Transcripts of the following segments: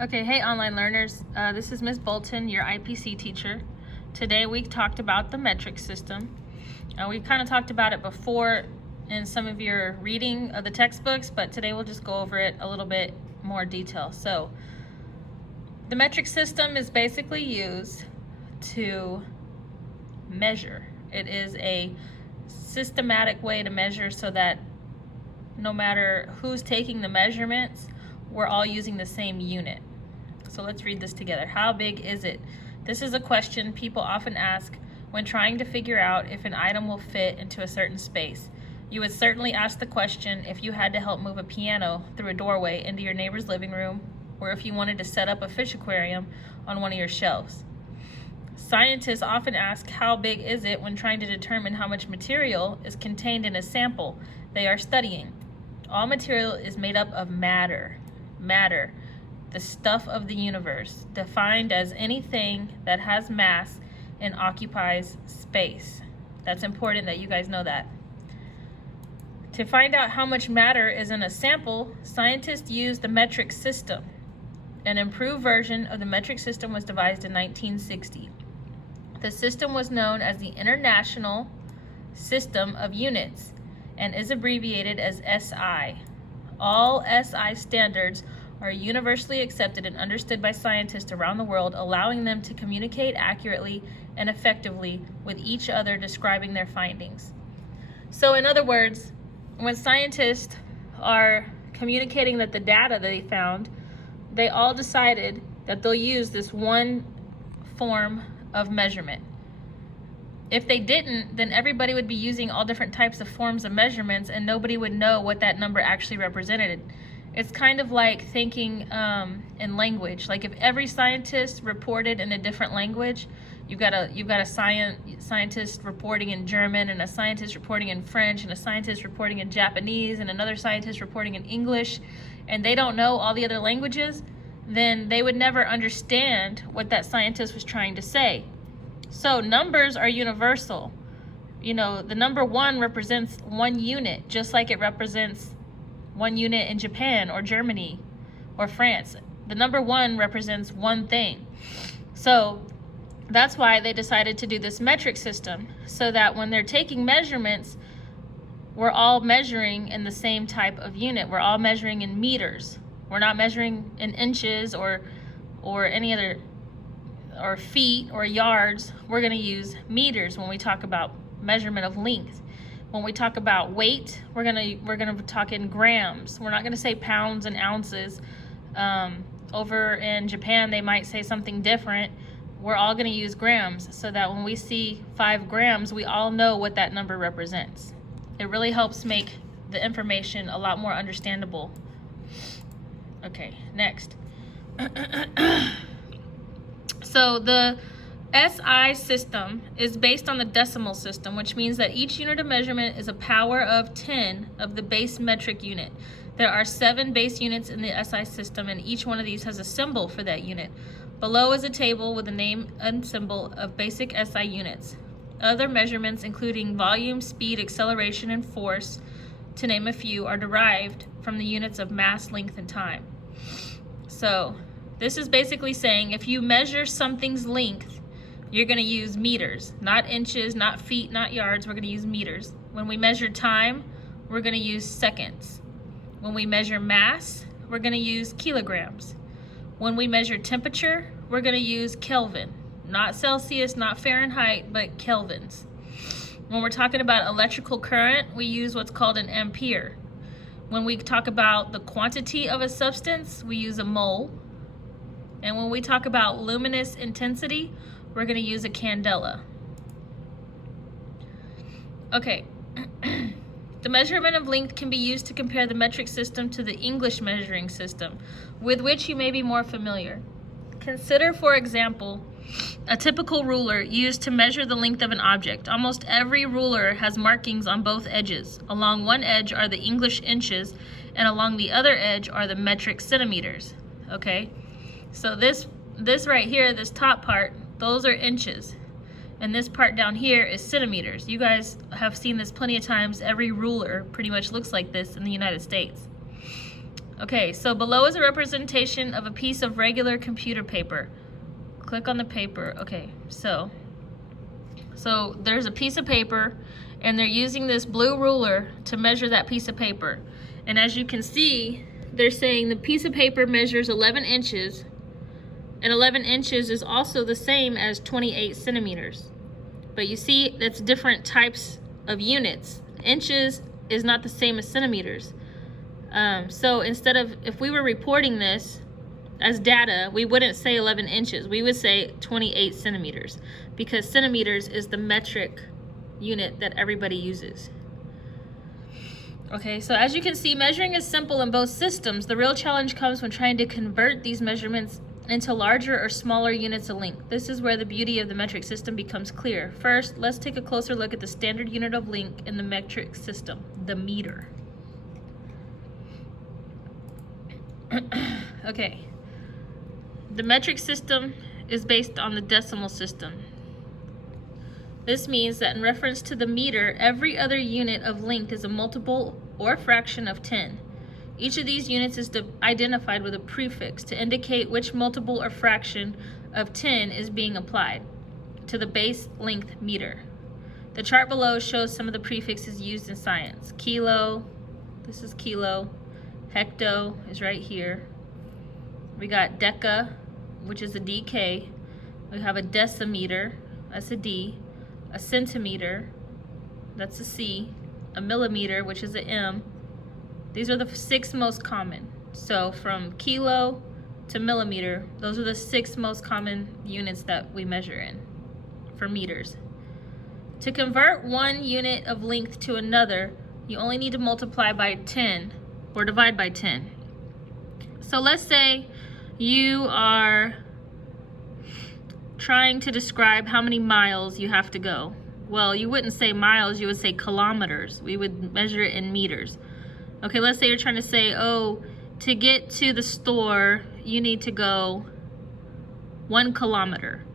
Okay, hey online learners, this is Ms. Bolton, your IPC teacher. Today we talked about the metric system. We kind of talked about it before in some of your reading of the textbooks, but today we'll just go over it a little bit more detail. So, the metric system is basically used to measure. It is a systematic way to measure so that no matter who's taking the measurements, we're all using the same unit. So let's read this together. How big is it? This is a question people often ask when trying to figure out if an item will fit into a certain space. You would certainly ask the question if you had to help move a piano through a doorway into your neighbor's living room, or if you wanted to set up a fish aquarium on one of your shelves. Scientists often ask how big is it when trying to determine how much material is contained in a sample they are studying. All material is made up of matter. Matter, the stuff of the universe, defined as anything that has mass and occupies space. That's important that you guys know that. To find out how much matter is in a sample, scientists use the metric system. An improved version of the metric system was devised in 1960. The system was known as the International System of Units and is abbreviated as SI. All SI standards are universally accepted and understood by scientists around the world, allowing them to communicate accurately and effectively with each other, describing their findings. So in other words, when scientists are communicating that the data they found, they all decided that they'll use this one form of measurement. If they didn't, then everybody would be using all different types of forms of measurements and nobody would know what that number actually represented. It's kind of like thinking in language. Like if every scientist reported in a different language, you've got a scientist reporting in German, and a scientist reporting in French, and a scientist reporting in Japanese, and another scientist reporting in English, and they don't know all the other languages, then they would never understand what that scientist was trying to say. So numbers are universal. You know, the number 1 represents one unit, just like it represents one unit in Japan or Germany or France. The number 1 represents one thing. So that's why they decided to do this metric system, so that when they're taking measurements, we're all measuring in the same type of unit. We're all measuring in meters. We're not measuring in inches or any other, or feet or yards. We're going to use meters when we talk about measurement of length. When we talk about weight, we're gonna talk in grams. We're not gonna say pounds and ounces. Over in Japan, they might say something different. We're all gonna use grams, so that when we see 5 grams, we all know what that number represents. It really helps make the information a lot more understandable. Okay, next. So the SI system is based on the decimal system, which means that each unit of measurement is a power of 10 of the base metric unit. There are 7 base units in the SI system, and each one of these has a symbol for that unit. Below is a table with the name and symbol of basic SI units. Other measurements, including volume, speed, acceleration, and force, to name a few, are derived from the units of mass, length, and time. So this is basically saying if you measure something's length, you're going to use meters, not inches, not feet, not yards. We're going to use meters. When we measure time, we're going to use seconds. When we measure mass, we're going to use kilograms. When we measure temperature, we're going to use Kelvin. Not Celsius, not Fahrenheit, but kelvins. When we're talking about electrical current, we use what's called an ampere. When we talk about the quantity of a substance, we use a mole. And when we talk about luminous intensity, we're going to use a candela. Okay. The measurement of length can be used to compare the metric system to the English measuring system, with which you may be more familiar. Consider, for example, a typical ruler used to measure the length of an object. Almost every ruler has markings on both edges. Along one edge are the English inches, and along the other edge are the metric centimeters. Okay? So this right here, this top part, those are inches. And this part down here is centimeters. You guys have seen this plenty of times. Every ruler pretty much looks like this in the United States. Okay, so below is a representation of a piece of regular computer paper. Click on the paper. Okay, so there's a piece of paper, and they're using this blue ruler to measure that piece of paper. And as you can see, they're saying the piece of paper measures 11 inches, and 11 inches is also the same as 28 centimeters. But you see, that's different types of units. Inches is not the same as centimeters. So instead of, if we were reporting this as data, we wouldn't say 11 inches. We would say 28 centimeters, because centimeters is the metric unit that everybody uses. Okay, so as you can see, measuring is simple in both systems. The real challenge comes when trying to convert these measurements into larger or smaller units of length. This is where the beauty of the metric system becomes clear. First, let's take a closer look at the standard unit of length in the metric system, the meter. Okay, the metric system is based on the decimal system. This means that in reference to the meter, every other unit of length is a multiple or fraction of 10. Each of these units is identified with a prefix to indicate which multiple or fraction of 10 is being applied to the base length meter. The chart below shows some of the prefixes used in science. Kilo, this is kilo. Hecto is right here. We got deca, which is a DK. We have a decimeter, that's a D. A centimeter, that's a C. A millimeter, which is a M. These are the 6 most common. So from kilo to millimeter, those are the 6 most common units that we measure in for meters. To convert one unit of length to another, you only need to multiply by 10 or divide by 10. So let's say you are trying to describe how many miles you have to go. Well, you wouldn't say miles, you would say kilometers. We would measure it in meters. Okay, let's say you're trying to say, oh, to get to the store, you need to go 1 kilometer.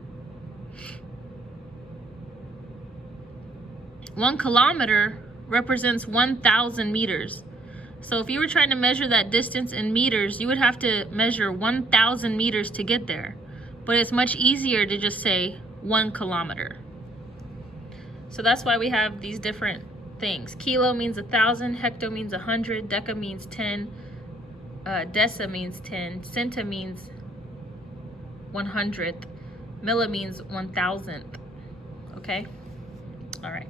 1 kilometer represents 1,000 meters. So if you were trying to measure that distance in meters, you would have to measure 1,000 meters to get there. But it's much easier to just say 1 kilometer. So that's why we have these different things. Kilo means 1,000, hecto means 100, deca means 10, deca means 10, centa means 100th, milli means 1,000th. Okay? All right.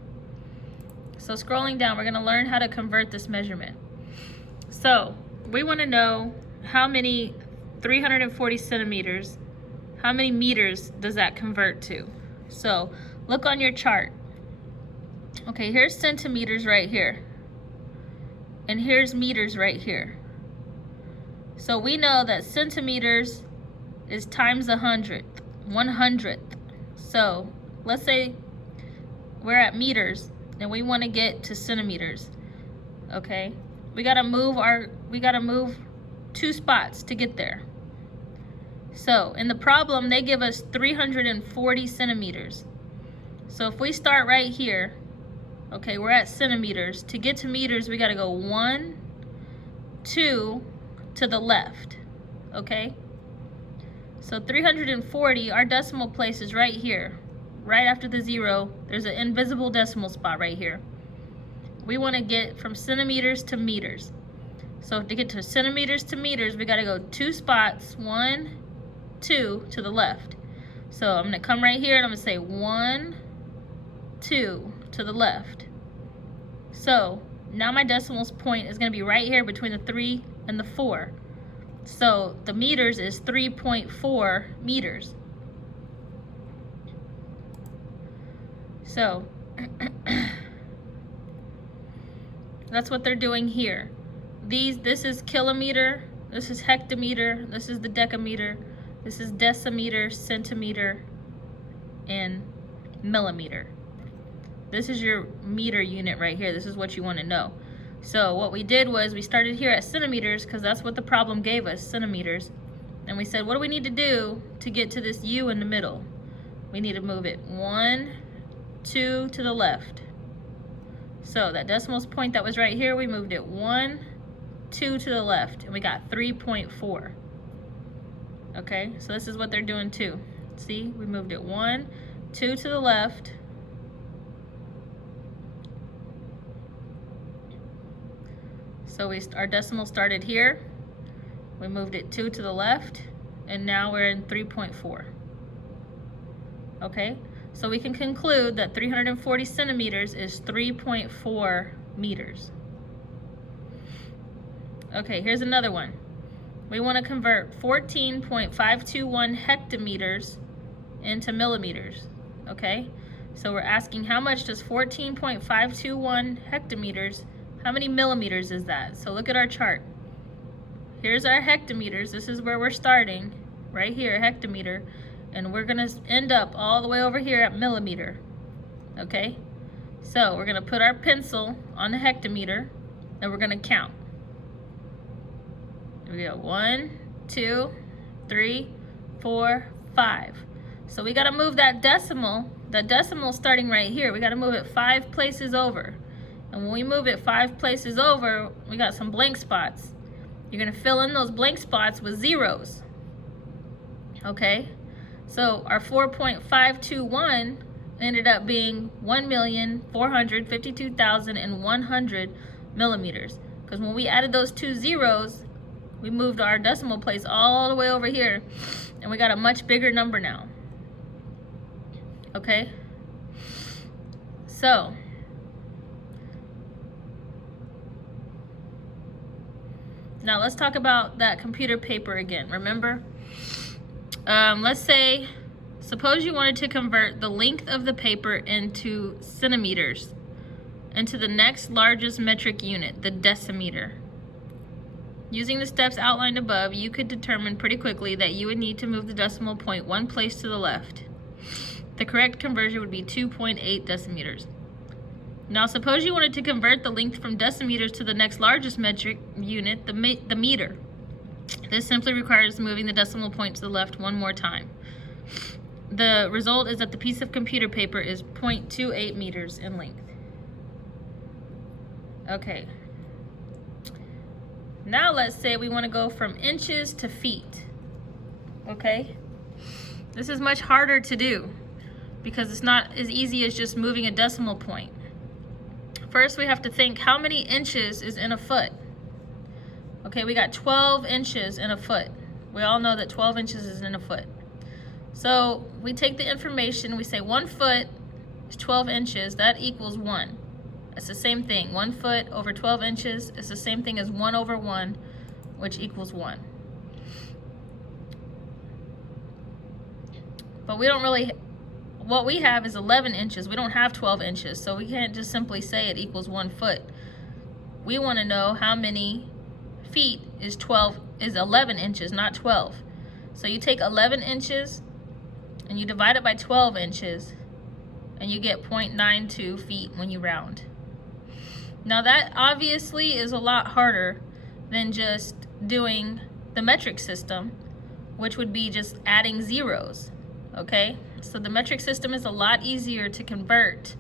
So scrolling down, we're going to learn how to convert this measurement. So we want to know how many 340 centimeters, how many meters does that convert to? So look on your chart. Okay, here's centimeters right here. And here's meters right here. So we know that centimeters is times 100th. So let's say we're at meters and we want to get to centimeters. Okay? We gotta move 2 spots to get there. So in the problem, they give us 340 centimeters. So if we start right here, okay, we're at centimeters. To get to meters, we gotta go 1, 2 to the left, okay? So 340, our decimal place is right here. Right after the 0, there's an invisible decimal spot right here. We wanna get from centimeters to meters. So to get to centimeters to meters, we gotta go 2 spots, 1, 2 to the left. So I'm gonna come right here and I'm gonna say 1, 2 to the left. So now my decimal point is gonna be right here between the 3 and the 4. So the meters is 3.4 meters. So that's what they're doing here. This is kilometer, this is hectometer, this is the decameter, this is decimeter, centimeter, and millimeter. This is your meter unit right here. This is what you want to know. So what we did was we started here at centimeters because that's what the problem gave us, centimeters. And we said, what do we need to do to get to this U in the middle? We need to move it 1, 2 to the left. So that decimal point that was right here, we moved it 1, 2 to the left, and we got 3.4. Okay, so this is what they're doing too. See, we moved it 1, 2 to the left. So our decimal started here. We moved it 2 to the left, and now we're in 3.4. Okay, so we can conclude that 340 centimeters is 3.4 meters. Okay, here's another one. We want to convert 14.521 hectometers into millimeters. Okay, so we're asking how much does 14.521 hectometers, how many millimeters is that? So look at our chart. Here's our hectometers. This is where we're starting, right here, hectometer. And we're gonna end up all the way over here at millimeter. Okay, so we're gonna put our pencil on the hectometer and we're gonna count. Here we go, 1, 2, 3, 4, 5. So we gotta move that decimal starting right here. We gotta move it 5 places over. And when we move it 5 places over, we got some blank spots. You're gonna fill in those blank spots with zeros. Okay, so our 4.521 ended up being 1,452,100 millimeters. Because when we added those 2 zeros, we moved our decimal place all the way over here, and we got a much bigger number now. Okay, so now let's talk about that computer paper again. Remember, let's say, suppose you wanted to convert the length of the paper into centimeters, into the next largest metric unit, the decimeter. Using the steps outlined above, you could determine pretty quickly that you would need to move the decimal point 1 place to the left. The correct conversion would be 2.8 decimeters. Now suppose you wanted to convert the length from decimeters to the next largest metric unit, the meter. This simply requires moving the decimal point to the left 1 more time. The result is that the piece of computer paper is 0.28 meters in length. Okay. Now let's say we want to go from inches to feet. Okay? This is much harder to do because it's not as easy as just moving a decimal point. First, we have to think how many inches is in a foot. Okay, we got 12 inches in a foot. We all know that 12 inches is in a foot. So we take the information, we say 1 foot is 12 inches, that equals 1. It's the same thing. 1 foot over 12 inches is the same thing as 1 over 1, which equals 1. But we don't really, what we have is 11 inches. We don't have 12 inches, so we can't just simply say it equals 1 foot. We want to know how many feet is 11 inches, not 12. So you take 11 inches and you divide it by 12 inches and you get 0.92 feet when you round. Now that obviously is a lot harder than just doing the metric system, which would be just adding zeros. Okay, so the metric system is a lot easier to convert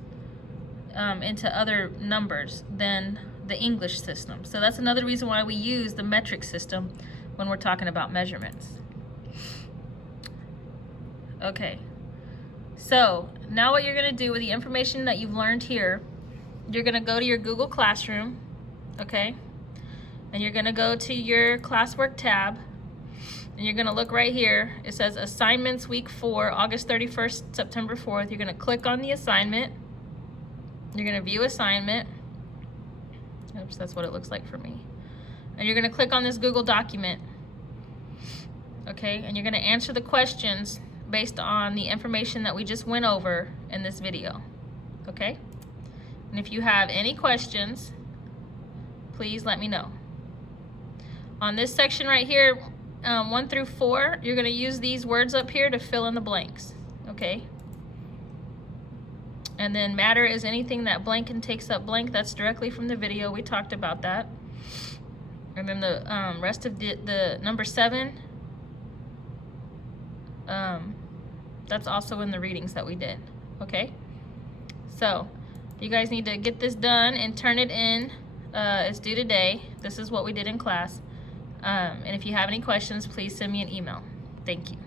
into other numbers than the English system. So that's another reason why we use the metric system when we're talking about measurements. Okay, so now what you're going to do with the information that you've learned here, you're going to go to your Google Classroom, okay, and you're going to go to your classwork tab, and you're going to look right here. It says Assignments Week 4, August 31st, September 4th. You're going to click on the assignment. You're going to view assignment. Oops, that's what it looks like for me. And you're going to click on this Google document. Okay, and you're going to answer the questions based on the information that we just went over in this video. Okay? And if you have any questions, please let me know. On this section right here, 1 through 4, you're going to use these words up here to fill in the blanks. Okay? And then matter is anything that blank and takes up blank. That's directly from the video. We talked about that. And then the rest of the number 7, that's also in the readings that we did. Okay? So you guys need to get this done and turn it in is due today. This is what we did in class. And if you have any questions, please send me an email. Thank you.